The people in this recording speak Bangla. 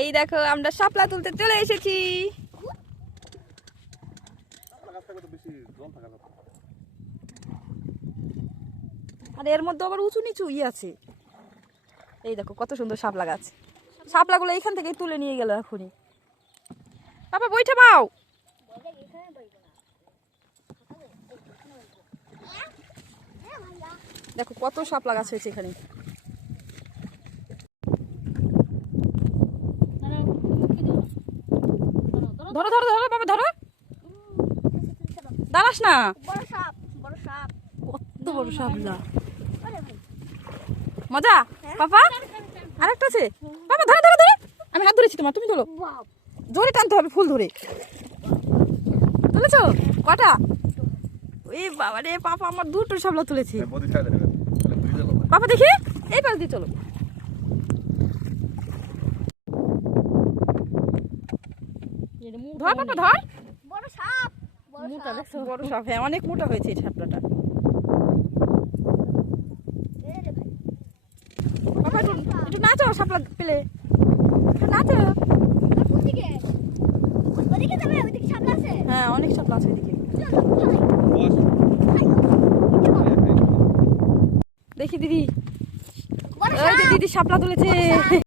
এই দেখো আমরা শাপলা তুলতে চলে এসেছি। আর এর মধ্যে আবার উঁচু নিচু আছে। এই দেখো কত সুন্দর শাপলা গাছ। শাপলাগুলো এইখান থেকে তুলে নিয়ে গেল এখনই। বাবা বইটা পাও। দেখো কত শাপলা গাছ হয়েছে এখানে। ধরো ধরো ধরো বাবা ধরো, দাঁড়াস না। কত বড় শাপলা, মজা। পাপা আরেকটা আছে। বাবা ধরো ধরো ধরো, আমি হাত ধরেছি তোমার, তুমি তোলো। জোরে টানতে হবে, ফুল ধরে। তুলেছো কটা? এই বাবা রে, পাপা আমার দুটো শাপলা তুলেছি। পাপা দেখি এই পাশ দিয়ে চলো। ধর পাপা ধর। বড় সাপ, মোটা দেখছো? বড় সাপ, হ্যাঁ অনেক মোটা হয়েছে এই শাপলাটা। পাপা একটু নাচো, শাপলা পেলে একটু নাচো। ওদিকে যাবে, ওদিকে সাপ আছে। হ্যাঁ অনেক শাপলা আছে এদিকে। দেখি দিদি, ওই যে দিদি শাপলা তুলেছে।